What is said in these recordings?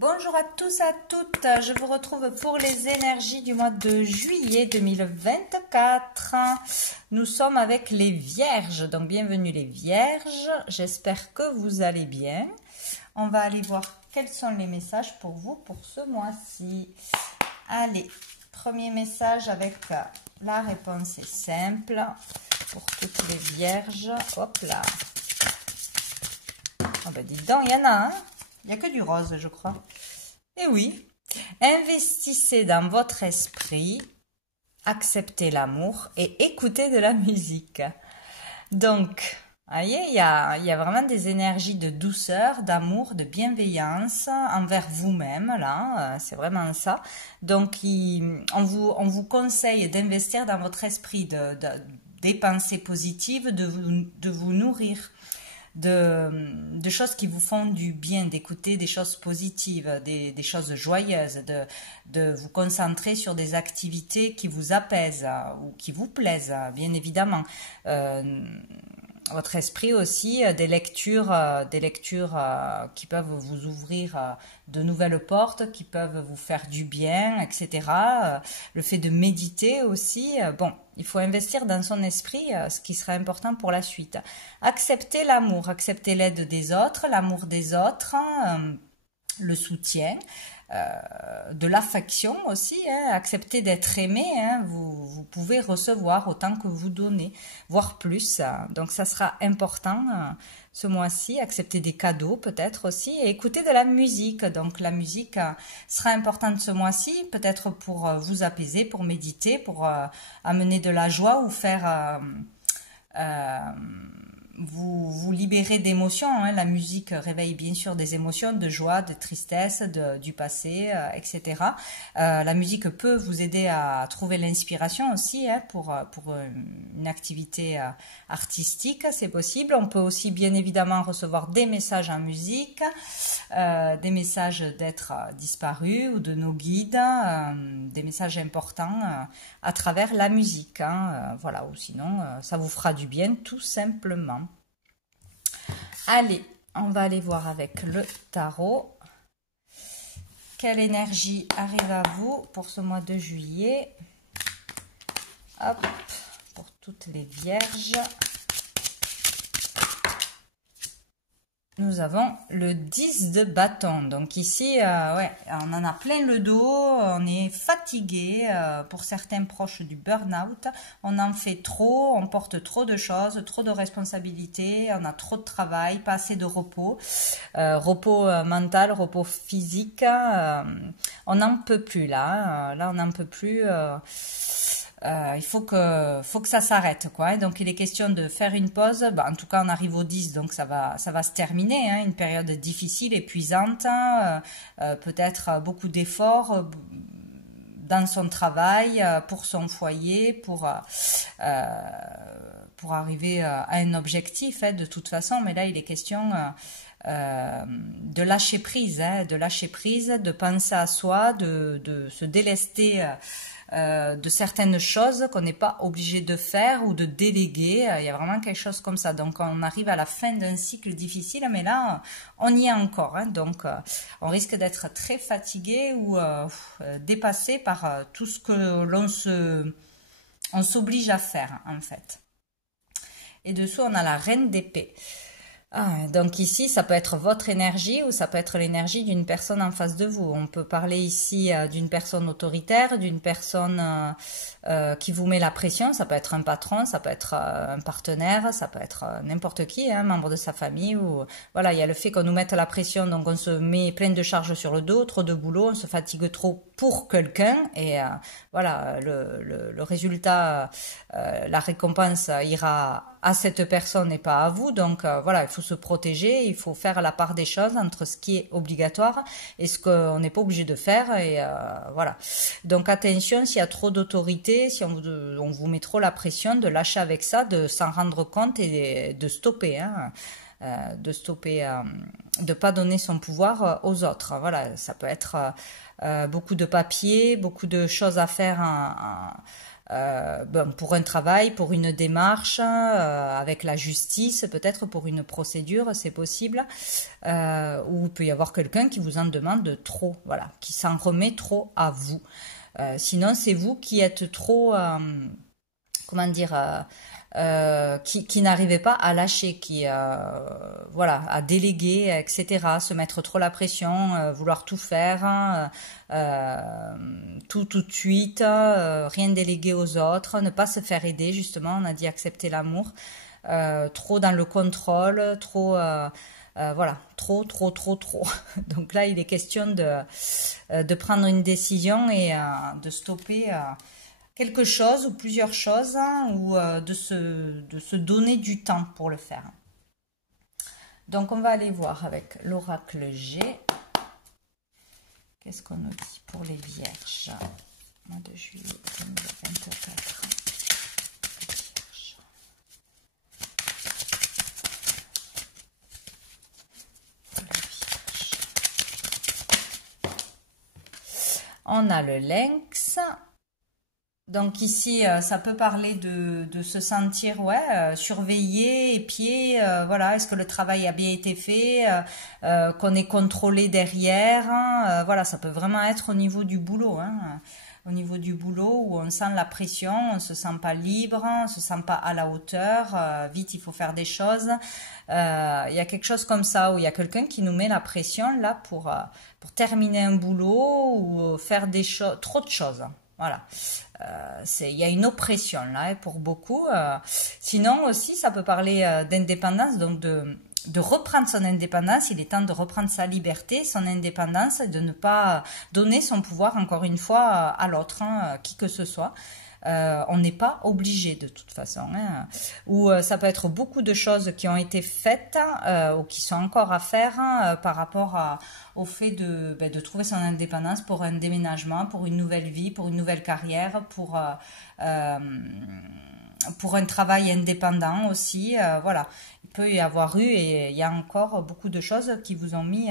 Bonjour à tous, à toutes, je vous retrouve pour les énergies du mois de juillet 2024. Nous sommes avec les Vierges, donc bienvenue les Vierges, j'espère que vous allez bien. On va aller voir quels sont les messages pour vous pour ce mois-ci. Allez, premier message avec la réponse est simple pour toutes les Vierges. Hop là. Oh ben dis donc, il y en a, hein. Il n'y a que du rose, je crois. Et oui, investissez dans votre esprit, acceptez l'amour et écoutez de la musique. Donc, voyez, il y a vraiment des énergies de douceur, d'amour, de bienveillance envers vous-même, là, c'est vraiment ça. Donc, on vous conseille d'investir dans votre esprit, des pensées positives, de vous nourrir de choses qui vous font du bien, d'écouter des choses positives, des choses joyeuses, de vous concentrer sur des activités qui vous apaisent ou qui vous plaisent, bien évidemment. Votre esprit aussi, des lectures qui peuvent vous ouvrir de nouvelles portes, qui peuvent vous faire du bien, etc. Le fait de méditer aussi, bon, il faut investir dans son esprit, ce qui sera important pour la suite. Accepter l'amour, accepter l'aide des autres, l'amour des autres, le soutien. De l'affection aussi, hein, accepter d'être aimé, hein, vous pouvez recevoir autant que vous donnez, voire plus, donc ça sera important ce mois-ci, accepter des cadeaux peut-être aussi, et écouter de la musique, donc la musique sera importante ce mois-ci, peut-être pour vous apaiser, pour méditer, pour amener de la joie ou faire... vous libérez d'émotions, hein. La musique réveille bien sûr des émotions, de joie, de tristesse, du passé, etc. La musique peut vous aider à trouver l'inspiration aussi, hein, pour une activité artistique, c'est possible. On peut aussi bien évidemment recevoir des messages en musique, des messages d'être disparus ou de nos guides, des messages importants à travers la musique, hein, voilà, ou sinon ça vous fera du bien tout simplement. Allez, on va aller voir avec le tarot. Quelle énergie arrive à vous pour ce mois de juillet? Hop, pour toutes les Vierges. Nous avons le 10 de bâton. Donc ici, ouais, on en a plein le dos, on est fatigué, pour certains proches du burn-out. On en fait trop, on porte trop de choses, trop de responsabilités, on a trop de travail, pas assez de repos. Repos mental, repos physique, on n'en peut plus là. Là, on n'en peut plus. Il faut que ça s'arrête, quoi. Donc il est question de faire une pause. En tout cas, on arrive au 10, donc ça va se terminer, hein, une période difficile, épuisante, peut-être beaucoup d'efforts dans son travail, pour son foyer, pour arriver à un objectif, hein, de toute façon. Mais là, il est question de lâcher prise, hein, de penser à soi, de se délester de certaines choses qu'on n'est pas obligé de faire ou de déléguer. Il y a vraiment quelque chose comme ça. Donc on arrive à la fin d'un cycle difficile, mais là on y est encore, hein. Donc on risque d'être très fatigué ou dépassé par tout ce que on s'oblige à faire, en fait. Et dessous on a la reine d'épée. Donc ici, ça peut être votre énergie ou ça peut être l'énergie d'une personne en face de vous. On peut parler ici d'une personne autoritaire, d'une personne qui vous met la pression. Ça peut être un patron, ça peut être un partenaire, ça peut être n'importe qui, hein, membre de sa famille. Ou voilà, il y a le fait qu'on nous mette la pression, donc on se met plein de charges sur le dos, trop de boulot, on se fatigue trop pour quelqu'un. Et voilà, le résultat, la récompense ira à cette personne et pas à vous. Donc voilà, il faut se protéger, il faut faire la part des choses entre ce qui est obligatoire et ce qu'on n'est pas obligé de faire. Et voilà, donc attention, s'il y a trop d'autorité, si on vous met trop la pression, de lâcher avec ça, de s'en rendre compte et de stopper, hein. De pas donner son pouvoir aux autres. Voilà, ça peut être beaucoup de papiers, beaucoup de choses à faire bon, pour un travail, pour une démarche, avec la justice, peut-être pour une procédure, c'est possible. Ou il peut y avoir quelqu'un qui vous en demande trop, voilà, qui s'en remet trop à vous. Sinon, c'est vous qui êtes trop, comment dire, qui n'arrivait pas à lâcher, qui voilà, à déléguer, etc., se mettre trop la pression, vouloir tout faire, hein, tout de suite, rien déléguer aux autres, ne pas se faire aider, justement, on a dit accepter l'amour, trop dans le contrôle, trop voilà, trop. Donc là, il est question de prendre une décision et de stopper quelque chose ou plusieurs choses, hein, ou de se donner du temps pour le faire. Donc on va aller voir avec l'oracle G. Qu'est-ce qu'on nous dit pour les vierges? Mois de juillet 2024. Vierge. Pour les vierges. On a le lynx. Donc ici, ça peut parler de se sentir, ouais, surveillé, épié, voilà, est-ce que le travail a bien été fait, qu'on est contrôlé derrière, hein, voilà, ça peut vraiment être au niveau du boulot, hein, au niveau du boulot où on sent la pression, on se sent pas libre, on se sent pas à la hauteur, vite il faut faire des choses, il y a quelque chose comme ça où il y a quelqu'un qui nous met la pression là pour terminer un boulot ou faire des choses, trop de choses. Voilà, il y a une oppression là pour beaucoup. Sinon aussi, ça peut parler d'indépendance, donc de reprendre son indépendance. Il est temps de reprendre sa liberté, son indépendance, et de ne pas donner son pouvoir encore une fois à l'autre, hein, qui que ce soit. On n'est pas obligé de toute façon, hein. Ou ça peut être beaucoup de choses qui ont été faites ou qui sont encore à faire, hein, par rapport au fait de trouver son indépendance pour un déménagement, pour une nouvelle vie, pour une nouvelle carrière, pour un travail indépendant aussi, voilà. Il peut y avoir eu et il y a encore beaucoup de choses qui vous ont mis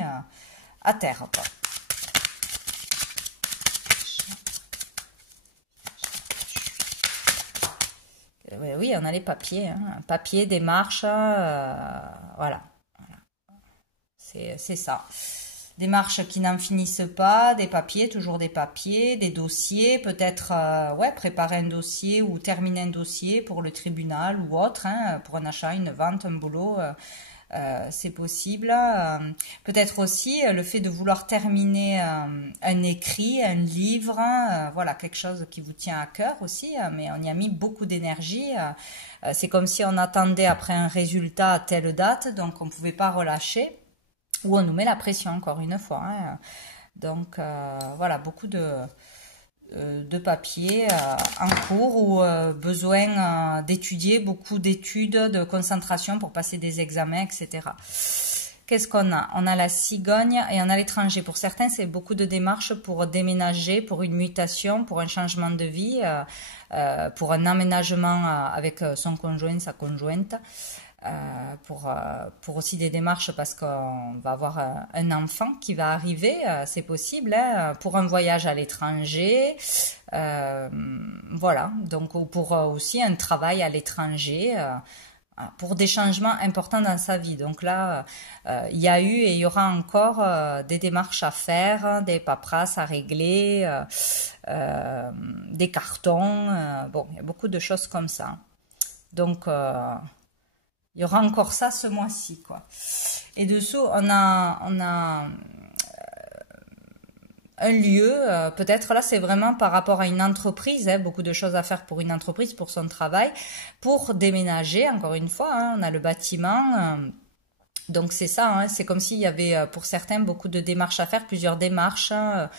à terre, quoi. Oui, on a les papiers, hein. Papier, démarche, voilà. C'est ça. Des marches qui n'en finissent pas, des papiers, toujours des papiers, des dossiers, peut-être ouais, préparer un dossier ou terminer un dossier pour le tribunal ou autre, hein, pour un achat, une vente, un boulot, c'est possible. Peut-être aussi le fait de vouloir terminer un écrit, un livre, voilà, quelque chose qui vous tient à cœur aussi, mais on y a mis beaucoup d'énergie. C'est comme si on attendait après un résultat à telle date, donc on ne pouvait pas relâcher. Ou on nous met la pression, encore une fois, hein. Donc, voilà, beaucoup de papiers en cours ou besoin d'étudier, beaucoup d'études, de concentration pour passer des examens, etc. Qu'est-ce qu'on a? On a la cigogne et on a l'étranger. Pour certains, c'est beaucoup de démarches pour déménager, pour une mutation, pour un changement de vie, pour un aménagement avec son conjoint, sa conjointe. Pour aussi des démarches parce qu'on va avoir un enfant qui va arriver, c'est possible, hein, pour un voyage à l'étranger, voilà, donc pour aussi un travail à l'étranger, pour des changements importants dans sa vie. Donc là, il y a eu et il y aura encore des démarches à faire, des paperasses à régler, des cartons, bon, il y a beaucoup de choses comme ça. Donc, il y aura encore ça ce mois-ci, quoi. Et dessous, on a un lieu, peut-être là, c'est vraiment par rapport à une entreprise, hein, beaucoup de choses à faire pour une entreprise, pour son travail, pour déménager, encore une fois, hein, on a le bâtiment, donc c'est ça, hein, c'est comme s'il y avait pour certains beaucoup de démarches à faire, plusieurs démarches, hein,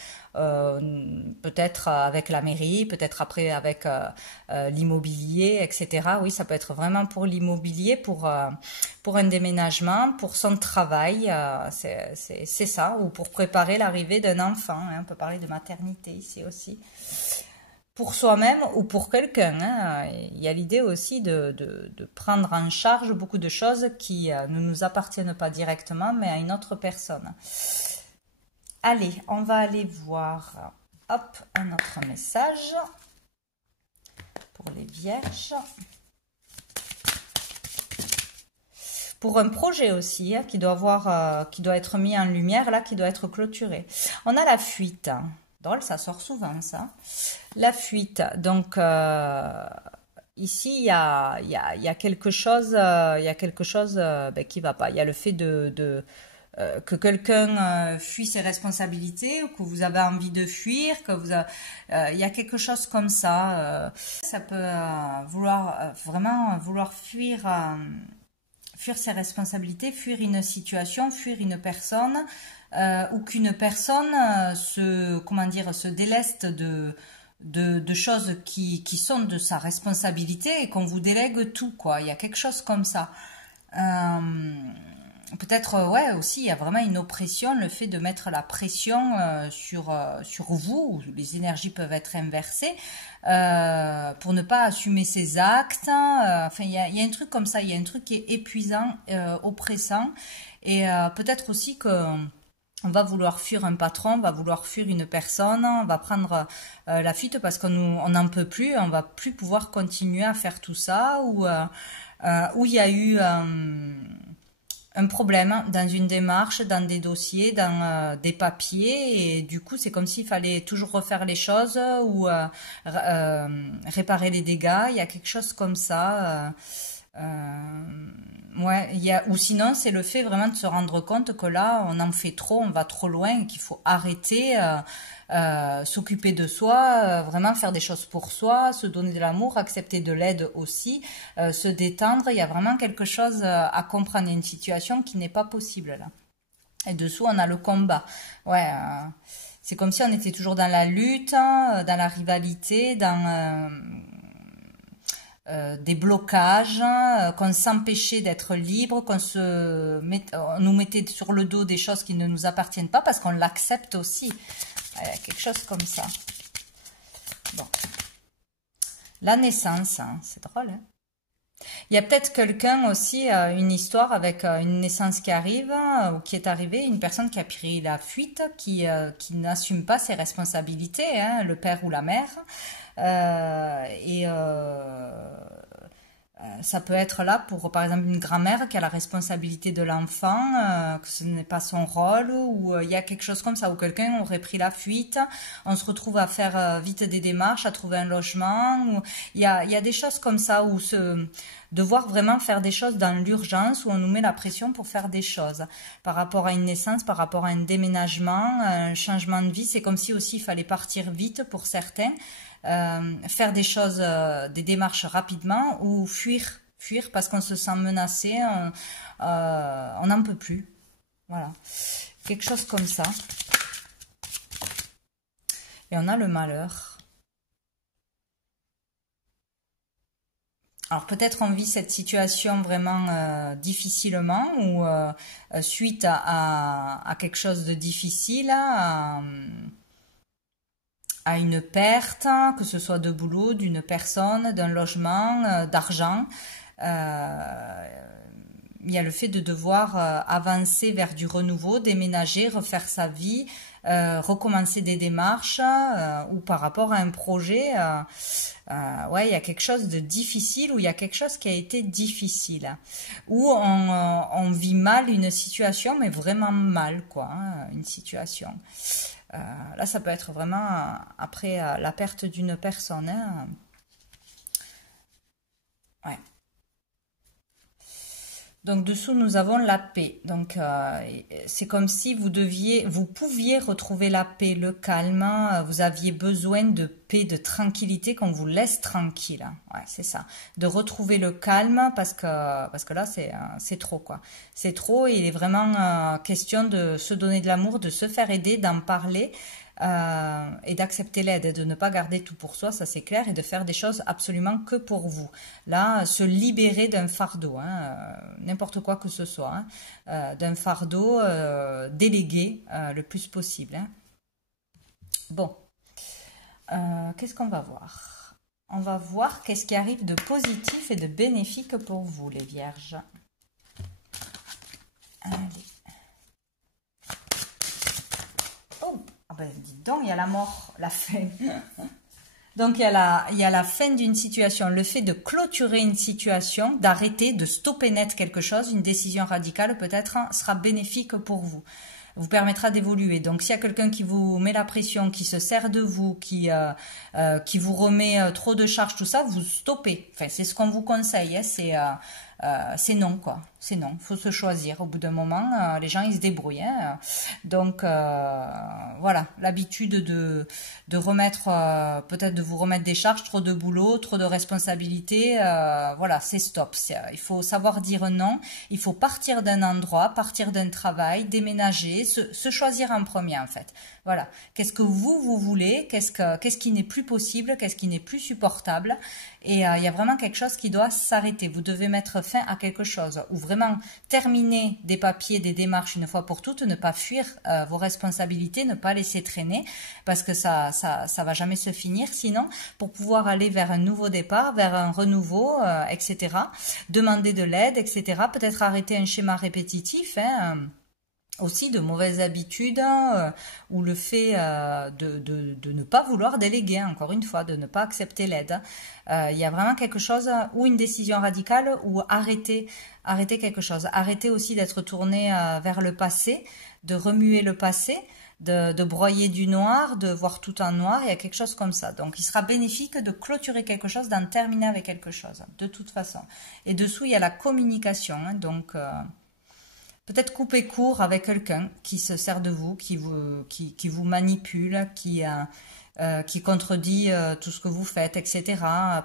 peut-être avec la mairie, peut-être après avec l'immobilier, etc. Oui, ça peut être vraiment pour l'immobilier, pour un déménagement, pour son travail, c'est ça, ou pour préparer l'arrivée d'un enfant, hein, on peut parler de maternité ici aussi. Pour soi-même ou pour quelqu'un, hein. Il y a l'idée aussi de prendre en charge beaucoup de choses qui ne nous appartiennent pas directement, mais à une autre personne. Allez, on va aller voir, hop, un autre message. les vierges. Pour un projet aussi, hein, qui doit être mis en lumière, là, qui doit être clôturé. On a la fuite. Drôle, ça sort souvent, ça. La fuite. Donc, ici, il y a quelque chose, ben, qui va pas. Il y a le fait que quelqu'un fuit ses responsabilités, ou que vous avez envie de fuir, il y a quelque chose comme ça. Ça peut vraiment vouloir fuir ses responsabilités, fuir une situation, fuir une personne, ou qu'une personne se déleste de choses qui sont de sa responsabilité et qu'on vous délègue tout, quoi. Il y a quelque chose comme ça. Peut-être, ouais, aussi, il y a vraiment une oppression, le fait de mettre la pression sur vous, où les énergies peuvent être inversées, pour ne pas assumer ses actes. Enfin, il y a un truc comme ça, il y a un truc qui est épuisant, oppressant, et peut-être aussi que on va vouloir fuir un patron, on va vouloir fuir une personne, on va prendre la fuite parce qu'on n'en peut plus, on va plus pouvoir continuer à faire tout ça, ou il y a eu un problème dans une démarche, dans des dossiers, dans des papiers, et du coup c'est comme s'il fallait toujours refaire les choses, ou réparer les dégâts. Il y a quelque chose comme ça. Ouais, ou sinon c'est le fait vraiment de se rendre compte que là on en fait trop, on va trop loin, qu'il faut arrêter, s'occuper de soi, vraiment faire des choses pour soi, se donner de l'amour, accepter de l'aide aussi, se détendre. Il y a vraiment quelque chose à comprendre, une situation qui n'est pas possible là. Et dessous on a le combat. Ouais, c'est comme si on était toujours dans la lutte, dans la rivalité, dans des blocages, qu'on s'empêchait d'être libre, on nous mettait sur le dos des choses qui ne nous appartiennent pas parce qu'on l'accepte aussi. Quelque chose comme ça. Bon. La naissance, hein, c'est drôle. Hein. Il y a peut-être quelqu'un aussi, une histoire avec une naissance qui arrive, ou qui est arrivée, une personne qui a pris la fuite, qui n'assume pas ses responsabilités, hein, le père ou la mère. Ça peut être là pour, par exemple, une grand-mère qui a la responsabilité de l'enfant, que ce n'est pas son rôle, ou il y a quelque chose comme ça, où quelqu'un aurait pris la fuite, on se retrouve à faire vite des démarches, à trouver un logement, ou il y a des choses comme ça, où devoir vraiment faire des choses dans l'urgence, où on nous met la pression pour faire des choses. Par rapport à une naissance, par rapport à un déménagement, un changement de vie, c'est comme si aussi il fallait partir vite pour certains. Faire des choses, des démarches rapidement, ou fuir parce qu'on se sent menacé, on n'en peut plus. Voilà, quelque chose comme ça. Et on a le malheur. Alors peut-être on vit cette situation vraiment difficilement, ou suite à quelque chose de difficile, à une perte, que ce soit de boulot, d'une personne, d'un logement, d'argent. Il y a le fait de devoir avancer vers du renouveau, déménager, refaire sa vie, recommencer des démarches, ou par rapport à un projet. Ouais, il y a quelque chose de difficile, ou il y a quelque chose qui a été difficile, où on vit mal une situation, mais vraiment mal, quoi, hein, une situation. Là, ça peut être vraiment après la perte d'une personne. Hein. Ouais. Donc dessous nous avons la paix. Donc c'est comme si vous pouviez retrouver la paix, le calme. Vous aviez besoin de paix, de tranquillité, qu'on vous laisse tranquille. Ouais, c'est ça. De retrouver le calme parce que là c'est trop, quoi. C'est trop, et il est vraiment question de se donner de l'amour, de se faire aider, d'en parler. Et d'accepter l'aide, de ne pas garder tout pour soi, ça c'est clair, et de faire des choses absolument que pour vous. Là, se libérer d'un fardeau, hein, n'importe quoi que ce soit, hein, d'un fardeau, délégué le plus possible. Hein. Bon, qu'est-ce qu'on va voir? On va voir qu'est-ce qui arrive de positif et de bénéfique pour vous, les vierges. Allez. Oh, ah ben, dites donc, il y a la mort, la fin. Donc il y a la fin d'une situation, le fait de clôturer une situation, d'arrêter, de stopper net quelque chose, une décision radicale peut-être sera bénéfique pour vous permettra d'évoluer. Donc s'il y a quelqu'un qui vous met la pression, qui se sert de vous, qui vous remet trop de charges, tout ça, vous stoppez. Enfin, c'est ce qu'on vous conseille, hein, c'est non, quoi. C'est non, faut se choisir. Au bout d'un moment, les gens, ils se débrouillent. Hein. Donc, voilà, l'habitude de remettre, peut-être de vous remettre des charges, trop de boulot, trop de responsabilités, voilà, c'est stop. Il faut savoir dire non, il faut partir d'un endroit, partir d'un travail, déménager, se choisir en premier, en fait. Voilà, qu'est-ce que vous voulez, qu'est-ce qui n'est plus possible, qu'est-ce qui n'est plus supportable. Et il y a vraiment quelque chose qui doit s'arrêter. Vous devez mettre fin à quelque chose, ou vraiment terminer des papiers, des démarches une fois pour toutes, ne pas fuir vos responsabilités, ne pas laisser traîner, parce que ça va jamais se finir sinon, pour pouvoir aller vers un nouveau départ, vers un renouveau, etc. Demander de l'aide, etc. Peut-être arrêter un schéma répétitif, hein, aussi de mauvaises habitudes, ou le fait de ne pas vouloir déléguer, encore une fois, de ne pas accepter l'aide. Il y a vraiment quelque chose, ou une décision radicale, ou arrêter quelque chose. Arrêter aussi d'être tourné vers le passé, de remuer le passé, de broyer du noir, de voir tout en noir. Il y a quelque chose comme ça. Donc il sera bénéfique de clôturer quelque chose, d'en terminer avec quelque chose, de toute façon. Et dessous, il y a la communication, hein, donc... peut-être couper court avec quelqu'un qui se sert de vous, qui vous manipule, qui contredit tout ce que vous faites, etc.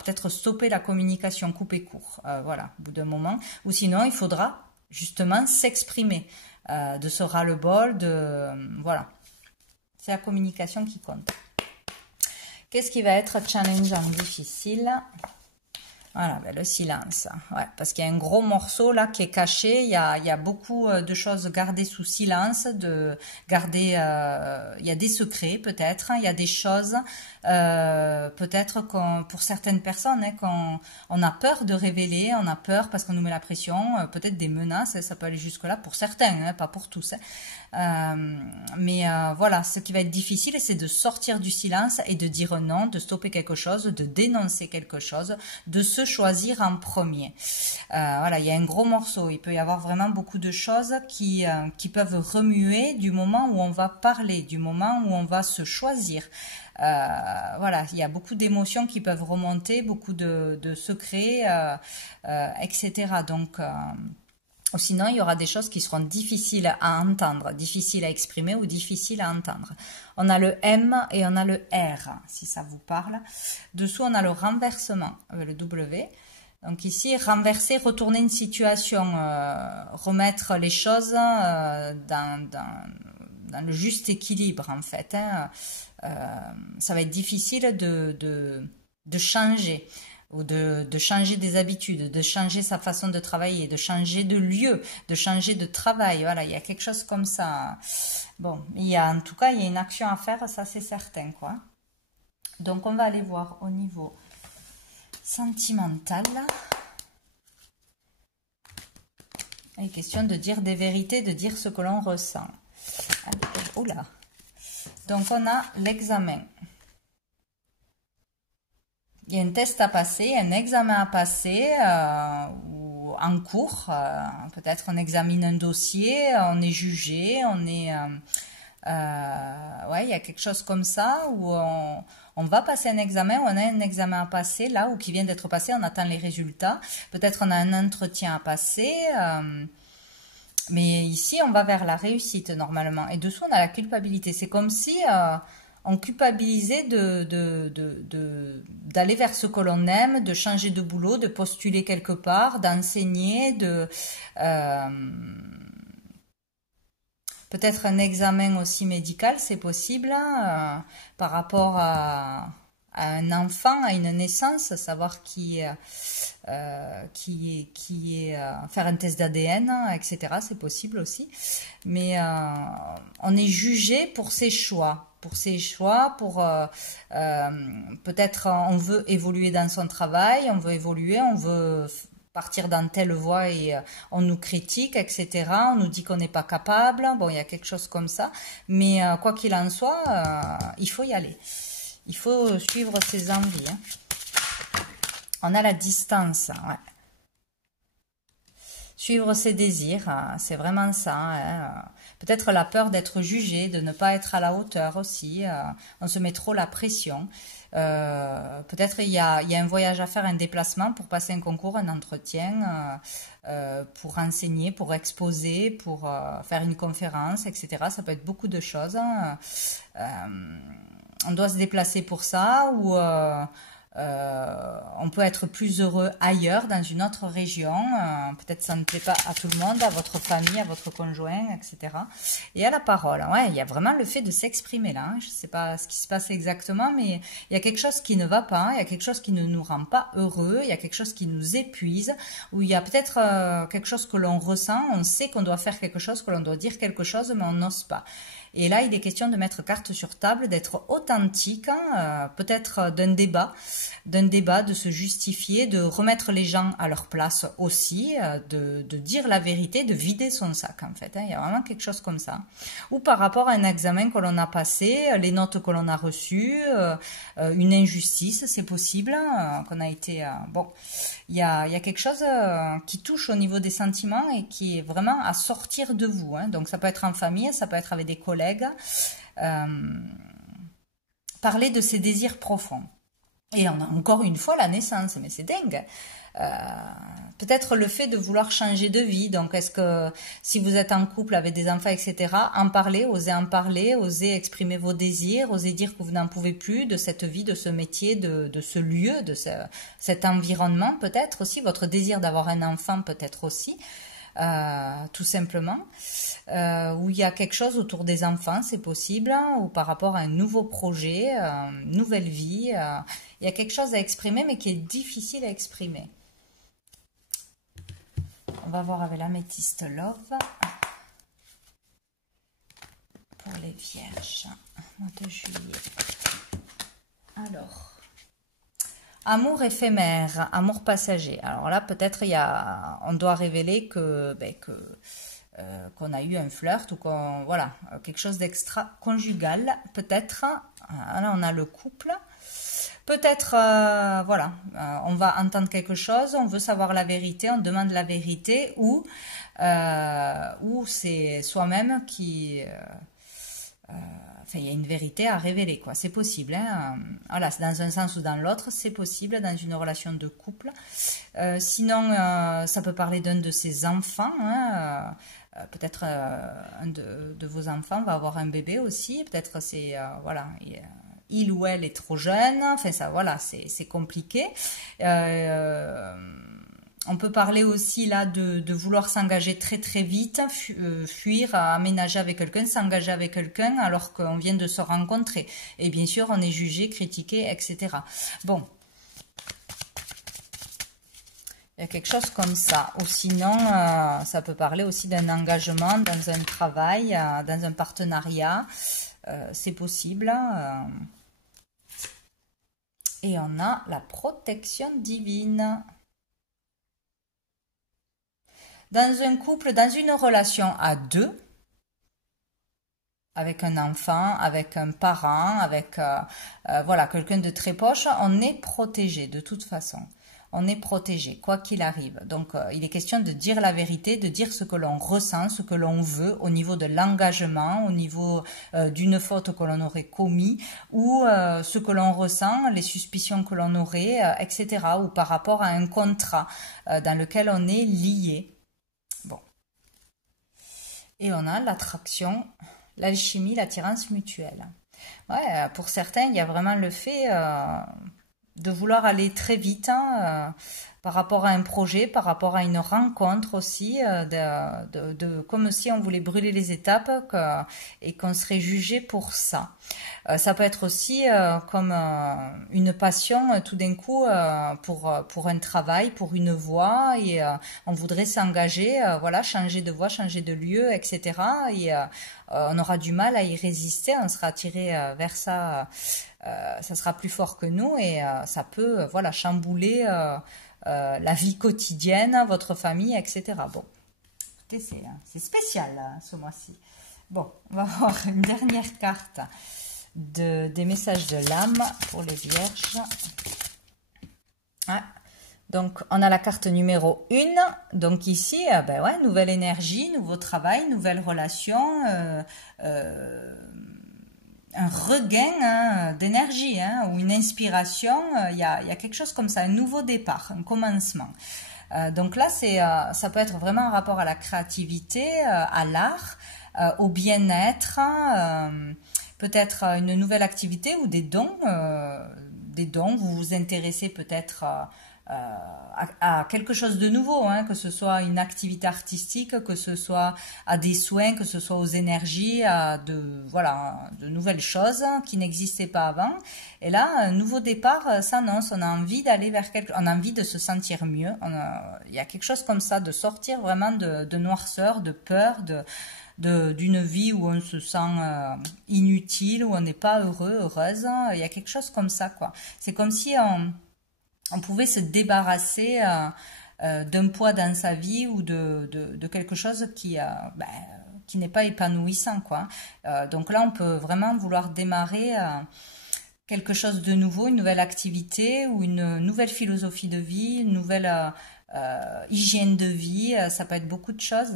Peut-être stopper la communication, couper court, voilà, au bout d'un moment. Ou sinon, il faudra justement s'exprimer de ce ras-le-bol, voilà. C'est la communication qui compte. Qu'est-ce qui va être challengeant, difficile ? Voilà, ben le silence, ouais, parce qu'il y a un gros morceau là qui est caché, il y a beaucoup de choses gardées sous silence, il y a des secrets peut-être, il y a des choses peut-être pour certaines personnes, hein, on a peur de révéler, on a peur parce qu'on nous met la pression, peut-être des menaces, ça peut aller jusque-là pour certains, hein, pas pour tous. Mais voilà, ce qui va être difficile, c'est de sortir du silence et de dire non, de stopper quelque chose, de dénoncer quelque chose, de se choisir en premier. Voilà, il y a un gros morceau, il peut y avoir vraiment beaucoup de choses qui peuvent remuer du moment où on va parler, du moment où on va se choisir. Voilà, il y a beaucoup d'émotions qui peuvent remonter, beaucoup de secrets, etc. Donc... ou sinon, il y aura des choses qui seront difficiles à entendre, difficiles à exprimer ou difficiles à entendre. On a le M et on a le R, si ça vous parle. Dessous, on a le renversement, avec le W. Donc ici, renverser, retourner une situation, remettre les choses dans le juste équilibre, en fait. Hein. Ça va être difficile de changer, ou de changer des habitudes, de changer sa façon de travailler, de changer de lieu, de changer de travail. Voilà, il y a quelque chose comme ça. Bon, en tout cas, il y a une action à faire, ça c'est certain, quoi. Donc, on va aller voir au niveau sentimental. Il est question de dire des vérités, de dire ce que l'on ressent. Oula. Donc, on a l'examen. Il y a un test à passer, un examen à passer, ou en cours, peut-être on examine un dossier, on est jugé, ouais, il y a quelque chose comme ça, où on va passer un examen, on a un examen à passer, là, ou qui vient d'être passé, on attend les résultats, peut-être on a un entretien à passer, mais ici on va vers la réussite normalement, et dessous on a la culpabilité, c'est comme si... on culpabilisait d'aller vers ce que l'on aime, de changer de boulot, de postuler quelque part, d'enseigner, peut-être un examen aussi médical, c'est possible, hein, par rapport à un enfant, à une naissance, savoir faire un test d'ADN, etc. C'est possible aussi. Mais on est jugé pour ses choix. Peut-être on veut évoluer dans son travail, on veut évoluer, on veut partir dans telle voie et on nous critique, etc. On nous dit qu'on n'est pas capable. Bon, il y a quelque chose comme ça. Mais quoi qu'il en soit, il faut y aller. Il faut suivre ses envies. Hein. On a la distance. Ouais. Suivre ses désirs, c'est vraiment ça. Hein. Peut-être la peur d'être jugé, de ne pas être à la hauteur aussi. On se met trop la pression. Peut-être il y a un voyage à faire, un déplacement pour passer un concours, un entretien, pour enseigner, pour exposer, pour faire une conférence, etc. Ça peut être beaucoup de choses. Hein. On doit se déplacer pour ça ou on peut être plus heureux ailleurs, dans une autre région. Peut-être ça ne plaît pas à tout le monde, à votre famille, à votre conjoint, etc. Et à la parole, ouais, il y a vraiment le fait de s'exprimer là. Hein. Je ne sais pas ce qui se passe exactement, mais il y a quelque chose qui ne va pas, il y a quelque chose qui ne nous rend pas heureux, il y a quelque chose qui nous épuise, ou il y a peut-être quelque chose que l'on ressent, on sait qu'on doit faire quelque chose, que l'on doit dire quelque chose, mais on n'ose pas. Et là, il est question de mettre carte sur table, d'être authentique, hein, peut-être d'un débat, de se justifier, de remettre les gens à leur place aussi, de dire la vérité, de vider son sac en fait. Hein, il y a vraiment quelque chose comme ça. Ou par rapport à un examen que l'on a passé, les notes que l'on a reçues, une injustice, c'est possible, hein, qu'on a été... bon, il y a quelque chose qui touche au niveau des sentiments et qui est vraiment à sortir de vous. Hein. Donc ça peut être en famille, ça peut être avec des collègues. Parler de ses désirs profonds. Et on a encore une fois la naissance, mais c'est dingue. Peut-être le fait de vouloir changer de vie. Donc, est-ce que si vous êtes en couple avec des enfants, etc., en parler, osez exprimer vos désirs, osez dire que vous n'en pouvez plus de cette vie, de ce métier, de ce lieu, de cet environnement, peut-être aussi, votre désir d'avoir un enfant, peut-être aussi. Tout simplement, où il y a quelque chose autour des enfants, c'est possible, hein, ou par rapport à un nouveau projet, une nouvelle vie, il y a quelque chose à exprimer, mais qui est difficile à exprimer. On va voir avec l'améthyste Love, pour les vierges, mois de juillet. Alors... Amour éphémère, amour passager. Alors là, peut-être on doit révéler qu'on a eu un flirt ou voilà, quelque chose d'extra-conjugal, peut-être. Là, on a le couple. Peut-être, voilà, on va entendre quelque chose, on veut savoir la vérité, on demande la vérité, ou c'est soi-même qui... Enfin, il y a une vérité à révéler, quoi. C'est possible, hein. Voilà, dans un sens ou dans l'autre, c'est possible dans une relation de couple. Sinon, ça peut parler d'un de ses enfants, hein. Peut-être un de vos enfants va avoir un bébé aussi. Peut-être c'est, voilà, il ou elle est trop jeune. Enfin, ça, voilà, c'est compliqué. On peut parler aussi là de vouloir s'engager très très vite, fuir, aménager avec quelqu'un, s'engager avec quelqu'un alors qu'on vient de se rencontrer. Et bien sûr, on est jugé, critiqué, etc. Bon, il y a quelque chose comme ça. Ou sinon, ça peut parler aussi d'un engagement dans un travail, dans un partenariat. C'est possible. Et on a la protection divine. Dans un couple, dans une relation à deux, avec un enfant, avec un parent, avec voilà, quelqu'un de très proche, on est protégé de toute façon. On est protégé, quoi qu'il arrive. Donc, il est question de dire la vérité, de dire ce que l'on ressent, ce que l'on veut au niveau de l'engagement, au niveau d'une faute que l'on aurait commis, ou ce que l'on ressent, les suspicions que l'on aurait, etc. Ou par rapport à un contrat dans lequel on est lié. Bon. Et on a l'attraction, l'alchimie, l'attirance mutuelle. Ouais, pour certains, il y a vraiment le fait de vouloir aller très vite, hein, par rapport à un projet, par rapport à une rencontre aussi, comme si on voulait brûler les étapes et qu'on serait jugé pour ça. Ça peut être aussi comme une passion tout d'un coup pour un travail, pour une voie, et on voudrait s'engager, voilà, changer de voie, changer de lieu, etc. Et on aura du mal à y résister, on sera attiré vers ça, ça sera plus fort que nous, et ça peut voilà, chambouler la vie quotidienne, votre famille, etc. Bon, c'est spécial ce mois-ci. Bon, on va voir une dernière carte des messages de l'âme pour les vierges. Ah. Donc, on a la carte numéro 1. Donc ici, ben ouais, nouvelle énergie, nouveau travail, nouvelle relation, un regain d'énergie ou une inspiration. Il y a quelque chose comme ça, un nouveau départ, un commencement. Donc là, ça peut être vraiment un rapport à la créativité, à l'art, au bien-être, peut-être une nouvelle activité ou des dons. Vous vous intéressez peut-être à quelque chose de nouveau, que ce soit une activité artistique, que ce soit à des soins, que ce soit aux énergies, à de nouvelles choses qui n'existaient pas avant. Et là, un nouveau départ s'annonce. On a envie d'aller vers on a envie de se sentir mieux. Il y a quelque chose comme ça, de sortir vraiment de noirceur, de peur, d'une vie où on se sent inutile, où on n'est pas heureux, heureuse. Il y a quelque chose comme ça, quoi. C'est comme si on pouvait se débarrasser d'un poids dans sa vie ou de quelque chose qui n'est pas épanouissant, quoi. Donc là, on peut vraiment vouloir démarrer quelque chose de nouveau, une nouvelle activité ou une nouvelle philosophie de vie, une nouvelle hygiène de vie. Ça peut être beaucoup de choses,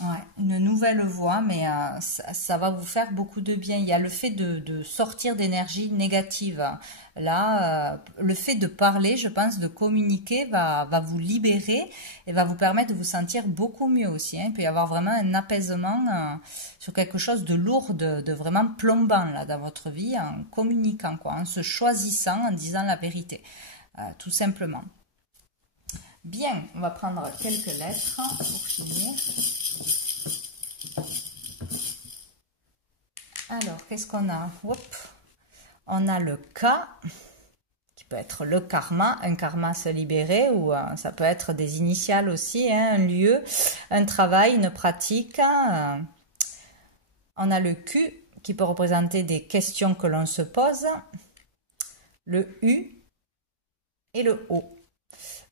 ouais, une nouvelle voie, mais ça va vous faire beaucoup de bien. Il y a le fait de sortir d'énergie négative. Là, le fait de parler, je pense, de communiquer va vous libérer et va vous permettre de vous sentir beaucoup mieux aussi. Il peut y avoir vraiment un apaisement sur quelque chose de lourd, de vraiment plombant là, dans votre vie, en communiquant, quoi, en se choisissant, en disant la vérité, tout simplement. Bien, on va prendre quelques lettres pour finir. Alors, qu'est-ce qu'on a? Hop. On a le K, qui peut être le karma, un karma se libérer, ou ça peut être des initiales aussi, un lieu, un travail, une pratique. On a le Q, qui peut représenter des questions que l'on se pose, le U et le O.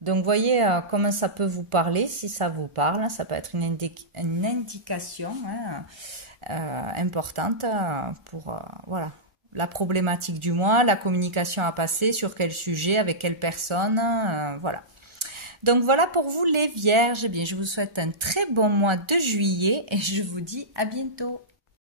Donc, voyez comment ça peut vous parler, si ça vous parle. Ça peut être une indication importante pour voilà, la problématique du mois, la communication à passer, sur quel sujet, avec quelle personne, voilà. Donc, voilà pour vous les vierges. Eh bien, je vous souhaite un très bon mois de juillet et je vous dis à bientôt.